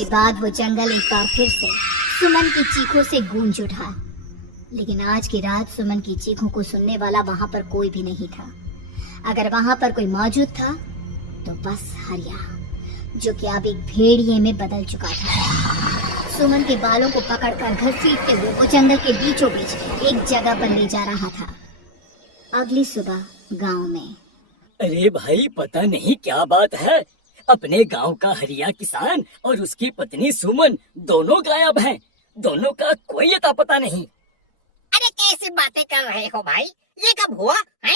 उसके बाद वो जंगल एक बार फिर से सुमन की चीखों से गूंज उठा। लेकिन आज की रात सुमन की चीखों को सुनने वाला वहां पर कोई भी नहीं था। अगर वहां पर कोई मौजूद था तो बस हरिया, जो कि अब एक भेड़िए में बदल चुका था। सुमन के बालों को पकड़कर घसीटते हुए वो जंगल के बीचों बीच एक जगह पर ले जा रहा था। अगली सुबह गांव में। अरे भाई, पता नहीं क्या बात है, अपने गांव का हरिया किसान और उसकी पत्नी सुमन दोनों गायब हैं। दोनों का कोई अता पता नहीं। अरे कैसी बातें कर रहे हो भाई, ये कब हुआ है?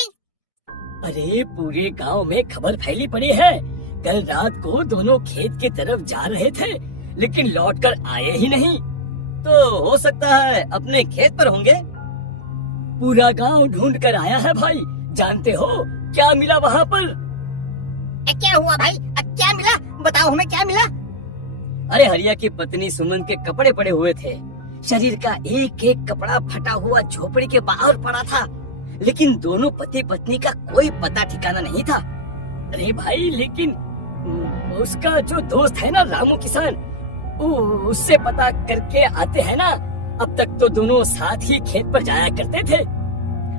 अरे पूरे गांव में खबर फैली पड़ी है। कल रात को दोनों खेत की तरफ जा रहे थे, लेकिन लौटकर आए ही नहीं। तो हो सकता है अपने खेत पर होंगे। पूरा गांव ढूंढ कर आया है भाई। जानते हो क्या मिला वहाँ पर? क्या हुआ भाई? क्या मिला? बताओ हमें, क्या मिला? अरे हरिया की पत्नी सुमन के कपड़े पड़े हुए थे। शरीर का एक एक कपड़ा फटा हुआ झोपड़ी के बाहर पड़ा था, लेकिन दोनों पति पत्नी का कोई पता ठिकाना नहीं था। अरे भाई, लेकिन उसका जो दोस्त है ना रामू किसान, उससे पता करके आते हैं ना। अब तक तो दोनों साथ ही खेत पर जाया करते थे।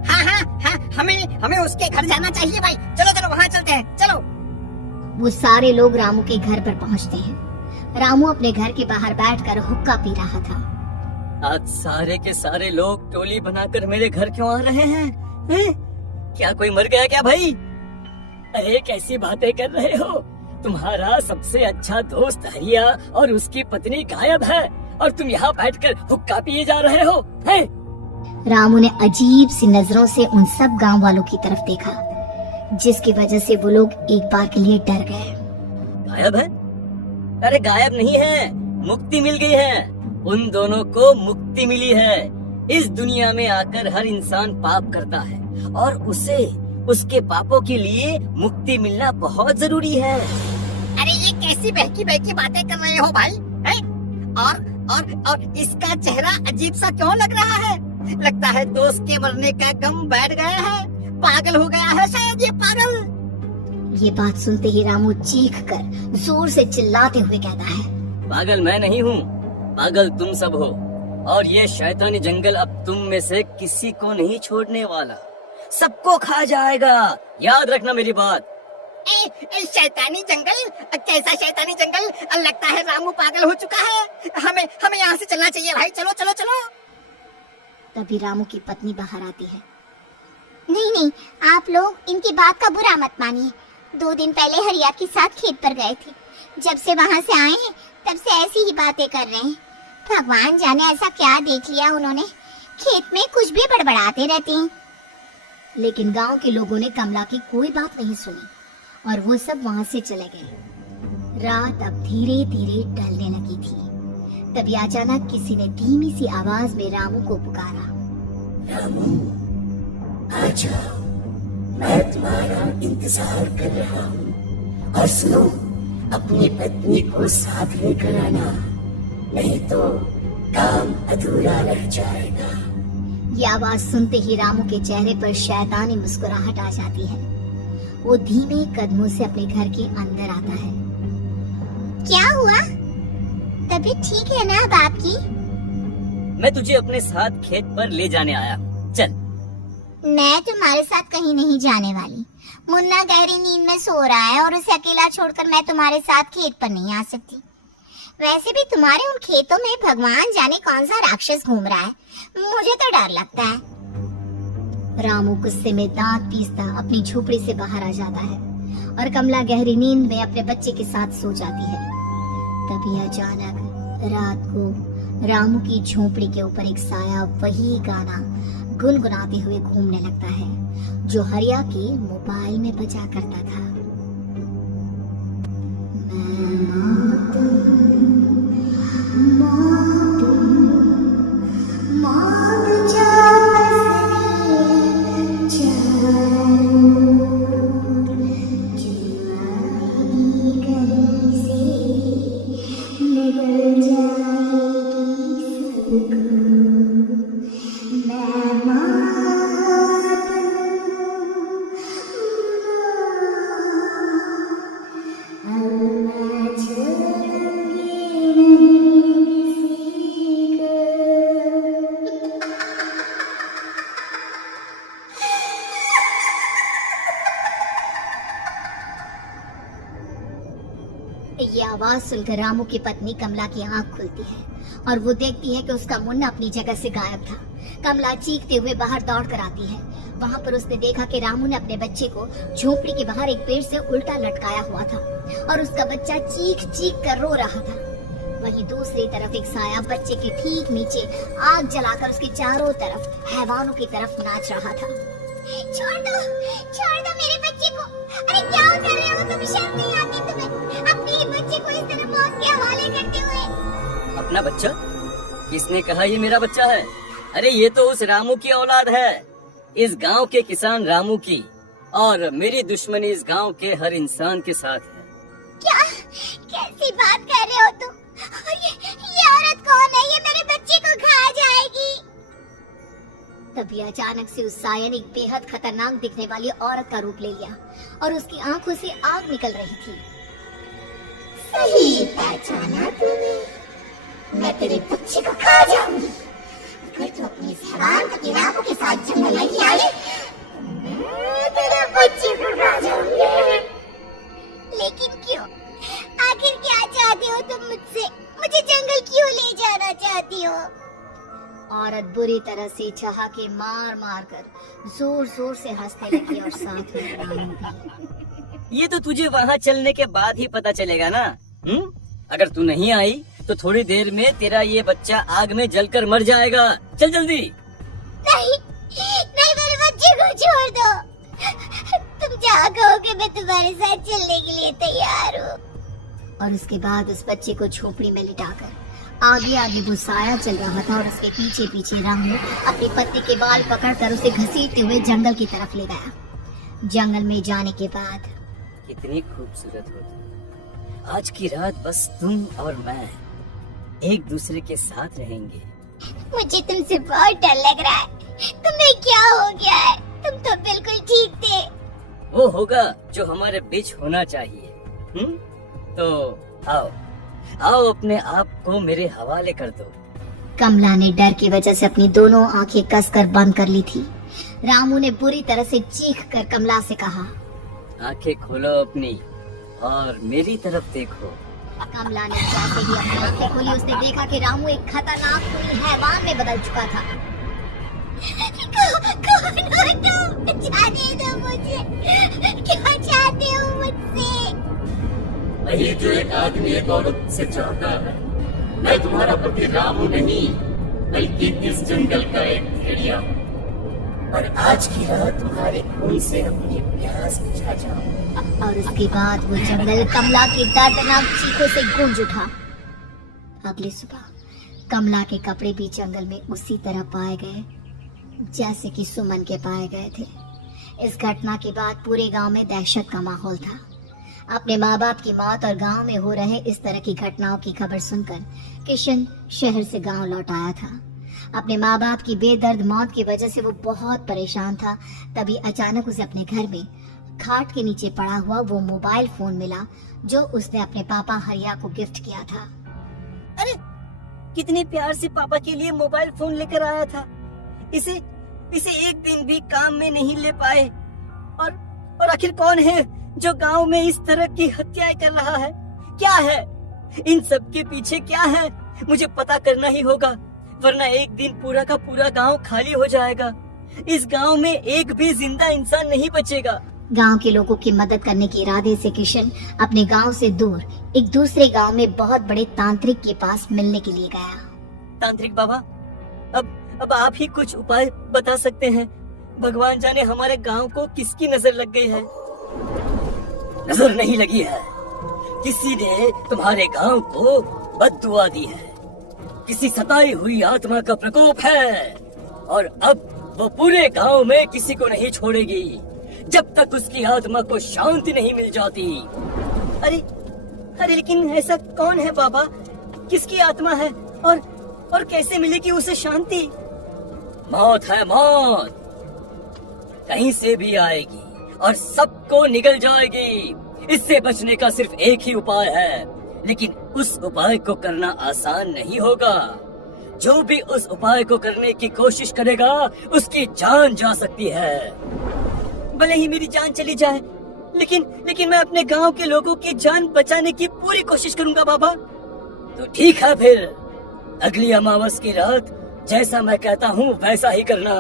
हाँ हाँ हाँ, हमें उसके घर जाना चाहिए भाई। चलो चलो वहाँ चलते हैं, चलो। वो सारे लोग रामू के घर पर पहुंचते हैं। रामू अपने घर के बाहर बैठकर हुक्का पी रहा था। आज सारे के सारे लोग टोली बनाकर मेरे घर क्यों आ रहे हैं? क्या कोई मर गया क्या भाई? अरे कैसी बातें कर रहे हो? तुम्हारा सबसे अच्छा दोस्त हरिया और उसकी पत्नी गायब है और तुम यहाँ बैठकर हुक्का पिए जा रहे हो? रामू ने अजीब सी नजरों से उन सब गांव वालों की तरफ देखा, जिसकी वजह से वो लोग एक बार के लिए डर गए। गायब है? अरे गायब नहीं है, मुक्ति मिल गई है। उन दोनों को मुक्ति मिली है। इस दुनिया में आकर हर इंसान पाप करता है और उसे उसके पापों के लिए मुक्ति मिलना बहुत जरूरी है। अरे ये कैसी बहकी बहकी बातें कर रहे हो भाई? है? और इसका चेहरा अजीब सा क्यों लग रहा है? लगता है दोस्त के मरने का गम बैठ गया है। पागल हो गया है शायद ये पागल। ये बात सुनते ही रामू चीख कर जोर से चिल्लाते हुए कहता है, पागल मैं नहीं हूँ, पागल तुम सब हो। और ये शैतानी जंगल अब तुम में से किसी को नहीं छोड़ने वाला, सबको खा जाएगा। याद रखना मेरी बात। शैतानी जंगल? कैसा शैतानी जंगल? लगता है रामू पागल हो चुका है। हमें यहाँ से चलना चाहिए भाई। चलो चलो चलो। तभी रामू की पत्नी बाहर आती है। नहीं, आप लोग इनकी बात का बुरा मत मानिए। 2 दिन पहले हरिया के साथ खेत पर गए थे। जब से वहाँ से आए हैं तब से ऐसी ही बातें कर रहे हैं। भगवान जाने ऐसा क्या देख लिया उन्होंने, खेत में कुछ भी बड़बड़ाते रहते हैं। लेकिन गांव के लोगों ने कमला की कोई बात नहीं सुनी और वो सब वहाँ से चले गए। रात अब धीरे धीरे ढलने लगी थी। तभी अचानक किसी ने धीमी सी आवाज में रामू को पुकारा। रामू, आ जाओ, मैं तुम्हारा इंतजार कर रहा हूँ। और सुनो, अपनी पत्नी को साथ लेकर आना, नहीं तो काम अधूरा रह जाएगा। ये आवाज सुनते ही रामू के चेहरे पर शैतानी मुस्कुराहट आ जाती है। वो धीमे कदमों से अपने घर के अंदर आता है। क्या हुआ? तबीयत ठीक है ना अब आपकी? मैं तुझे अपने साथ खेत पर ले जाने आया। चल। मैं तुम्हारे साथ कहीं नहीं जाने वाली। मुन्ना गहरी नींद में सो रहा है और उसे अकेला छोड़कर मैं तुम्हारे साथ खेत पर नहीं आ सकती। वैसे भी तुम्हारे उन खेतों में भगवान जाने कौन सा राक्षस घूम रहा है, मुझे तो डर लगता है। रामू गुस्से में दांत पीसता अपनी झोपड़ी से बाहर आ जाता है और कमला गहरी नींद में अपने बच्चे के साथ सो जाती है। तभी अचानक रात को रामू की झोपड़ी के ऊपर एक साया वही गाना गुनगुनाते हुए घूमने लगता है जो हरिया के मोबाइल में बजा करता था। आवाज सुनकर रामू की पत्नी कमला की आंख खुलती है और वो देखती है कि उसका मुन्ना अपनी जगह से गायब था। कमला चीखते हुए बाहर दौड़ कर आती है। वहाँ पर उसने देखा कि रामू ने अपने बच्चे को झोपड़ी के बाहर एक पेड़ से उल्टा लटकाया हुआ था और उसका बच्चा चीख चीख कर रो रहा था। वहीं दूसरी तरफ एक साया बच्चे के ठीक नीचे आग जलाकर उसके चारों तरफ हैवानों की तरफ नाच रहा था। छोड़ दो मेरे बच्चे को। अरे क्या कर रहे हो तुम? शर्म नहीं आती तुम्हें अपने ही बच्चे को इस तरह मौत के हवाले करते हुए? अपना बच्चा? किसने कहा ये मेरा बच्चा है? अरे ये तो उस रामू की औलाद है, इस गांव के किसान रामू की, और मेरी दुश्मनी इस गांव के हर इंसान के साथ है। क्या? कैसी बात कर रहे हो तुम? ये औरत कौन है? ये मेरे बच्चे को खा जाएगी। तभी अचानक से उस साया ने एक बेहद खतरनाक दिखने वाली औरत का रूप ले लिया और उसकी आंखों से आग निकल रही थी। सही पहचाना तूने, मैं तेरे बच्चे को खा जाऊंगी। अगर तू अपनी इस हैवान पति रामू के साथ जंगल नहीं आई, मैं तेरे बच्चे को खा जाऊंगी। लेकिन क्यों? आखिर क्या चाहते हो तुम मुझसे? मुझे जंगल क्यों ले जाना चाहती हो? औरत बुरी तरह से ठहाके मार मार कर जोर जोर से हंसने लगी और साथ में रामू भी। ये तो तुझे वहाँ चलने के बाद ही पता चलेगा ना। अगर तू नहीं आई तो थोड़ी देर में तेरा ये बच्चा आग में जलकर मर जाएगा। चल जल्दी। नहीं, मेरे बच्चे को छोड़ दो। तुम जहाँ कहोगे मैं तुम्हारे साथ चलने के लिए तैयार हूँ। और उसके बाद उस बच्चे को झोपड़ी में लिटाकर आगे आगे वो साया चल रहा था और उसके पीछे पीछे रामू अपनी पत्नी के बाल पकड़कर उसे घसीटते हुए जंगल की तरफ ले गया। जंगल में जाने के बाद कितनी खूबसूरत हो तुम। आज की रात बस तुम और मैं एक दूसरे के साथ रहेंगे। मुझे तुमसे बहुत डर लग रहा है। तुम्हें क्या हो गया है? तुम तो बिल्कुल ठीक थे। वो होगा जो हमारे बीच होना चाहिए। तो आओ अपने आप को मेरे हवाले कर दो। कमला ने डर की वजह से अपनी दोनों आंखें कसकर बंद कर ली थी। रामू ने बुरी तरह से चीख कर कमला से कहा, आंखें खोलो अपनी और मेरी तरफ देखो। कमला ने जैसे ही अपनी आंखें खोली उसने देखा कि रामू एक खतरनाक कोई हैवान में बदल चुका था। कौन हो तुम? जाने दो मुझे। क्या चाहते हो मुझसे? वही जो एक आदमी एक औरत से चाहता है। मैं तुम्हारा पति रामू नहीं, बल्कि इस जंगल का एक भेड़िया हूँ, और आज की रात तुम्हारे खून से अपनी प्यास बुझा जाऊं। और उसके बाद वो जंगल कमला की दर्दनाक चीखों से गूंज उठा। अगली सुबह कमला के कपड़े भी जंगल में उसी तरह पाए गए जैसे कि सुमन के पाए गए थे। इस घटना के बाद पूरे गांव में दहशत का माहौल था। अपने माँ बाप की मौत और गांव में हो रहे इस तरह की घटनाओं की खबर सुनकर किशन शहर से गांव लौट आया था। अपने माँ बाप की बेदर्द मौत की वजह से वो बहुत परेशान था। तभी अचानक उसे अपने घर में खाट के नीचे पड़ा हुआ वो मोबाइल फोन मिला जो उसने अपने पापा हरिया को गिफ्ट किया था। अरे कितने प्यार से पापा के लिए मोबाइल फोन लेकर आया था। इसे एक दिन भी काम में नहीं ले पाए। और आखिर कौन है जो गांव में इस तरह की हत्याएं कर रहा है? क्या है इन सब के पीछे? क्या है? मुझे पता करना ही होगा, वरना एक दिन पूरा का पूरा गांव खाली हो जाएगा। इस गांव में एक भी जिंदा इंसान नहीं बचेगा। गांव के लोगों की मदद करने के इरादे से किशन अपने गांव से दूर एक दूसरे गांव में बहुत बड़े तांत्रिक के पास मिलने के लिए गया। तांत्रिक बाबा, अब आप ही कुछ उपाय बता सकते हैं। भगवान जाने हमारे गांव को किसकी नजर लग गई है। नजर नहीं लगी है, किसी ने तुम्हारे गांव को बद्दुआ दी है। किसी सताई हुई आत्मा का प्रकोप है, और अब वो पूरे गांव में किसी को नहीं छोड़ेगी जब तक उसकी आत्मा को शांति नहीं मिल जाती। अरे लेकिन ऐसा कौन है बाबा? किसकी आत्मा है और कैसे मिलेगी उसे शांति? मौत है, मौत कहीं से भी आएगी और सबको निगल जाएगी। इससे बचने का सिर्फ एक ही उपाय है, लेकिन उस उपाय को करना आसान नहीं होगा। जो भी उस उपाय को करने की कोशिश करेगा उसकी जान जा सकती है। भले ही मेरी जान चली जाए, लेकिन मैं अपने गांव के लोगों की जान बचाने की पूरी कोशिश करूंगा बाबा। तो ठीक है फिर, अगली अमावस की रात जैसा मैं कहता हूँ वैसा ही करना।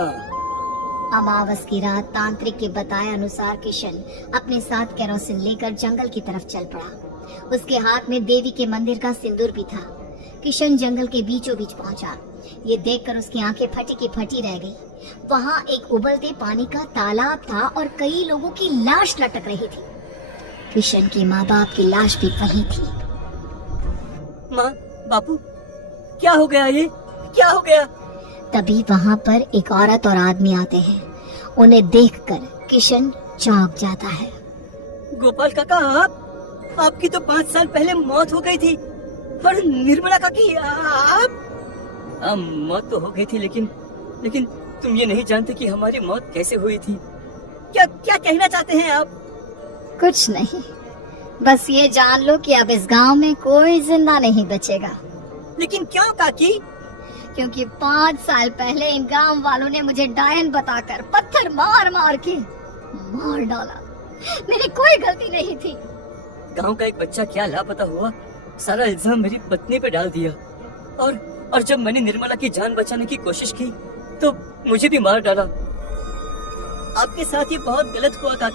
अमावस की रात तांत्रिक के बताए अनुसार किशन अपने साथ केरोसिन लेकर जंगल की तरफ चल पड़ा। उसके हाथ में देवी के मंदिर का सिंदूर भी था। किशन जंगल के बीचों बीच पहुंचा। ये देखकर उसकी आंखें फटी की फटी रह गई। वहाँ एक उबलते पानी का तालाब था और कई लोगों की लाश लटक रही थी। किशन के माँ बाप की लाश भी वहीं थी। माँ, बापू, क्या हो गया? ये क्या हो गया? तभी वहाँ पर एक औरत और आदमी आते हैं। उन्हें देखकर किशन चौंक जाता है। गोपाल काका, आपकी तो 5 साल पहले मौत हो गई थी। और निर्मला काकी, आप? मौत तो हो गई थी, लेकिन तुम ये नहीं जानते कि हमारी मौत कैसे हुई थी। क्या कहना चाहते हैं आप? कुछ नहीं, बस ये जान लो कि अब इस गांव में कोई जिंदा नहीं बचेगा। लेकिन क्यों काकी? क्योंकि 5 साल पहले इन गांव वालों ने मुझे डायन बताकर पत्थर मार मार के मार डाला। मेरी कोई गलती नहीं थी। गांव का एक बच्चा क्या लापता हुआ, सारा इल्जाम मेरी पत्नी पे डाल दिया। और जब मैंने निर्मला की जान बचाने की कोशिश की तो मुझे भी मार डाला। आपके साथ ये बहुत गलत हुआ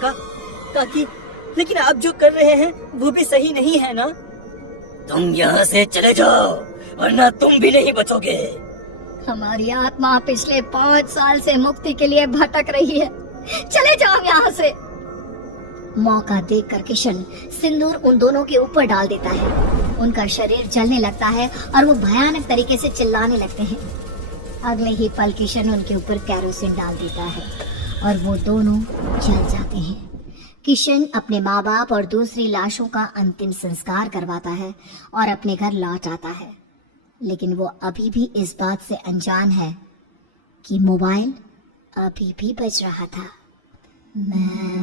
काकी, लेकिन आप जो कर रहे हैं वो भी सही नहीं है ना? तुम यहाँ से चले जाओ वरना तुम भी नहीं बचोगे। हमारी आत्मा पिछले 5 साल से मुक्ति के लिए भटक रही है। चले जाओ यहाँ से। मौका देखकर किशन सिंदूर उन दोनों के ऊपर डाल देता है। उनका शरीर जलने लगता है और वो भयानक तरीके से चिल्लाने लगते हैं। अगले ही पल किशन उनके ऊपर केरोसिन डाल देता है और वो दोनों जल जाते हैं। किशन अपने माँ बाप और दूसरी लाशों का अंतिम संस्कार करवाता है और अपने घर लौट आता है। लेकिन वो अभी भी इस बात से अनजान है कि मोबाइल अभी भी बज रहा था। मैं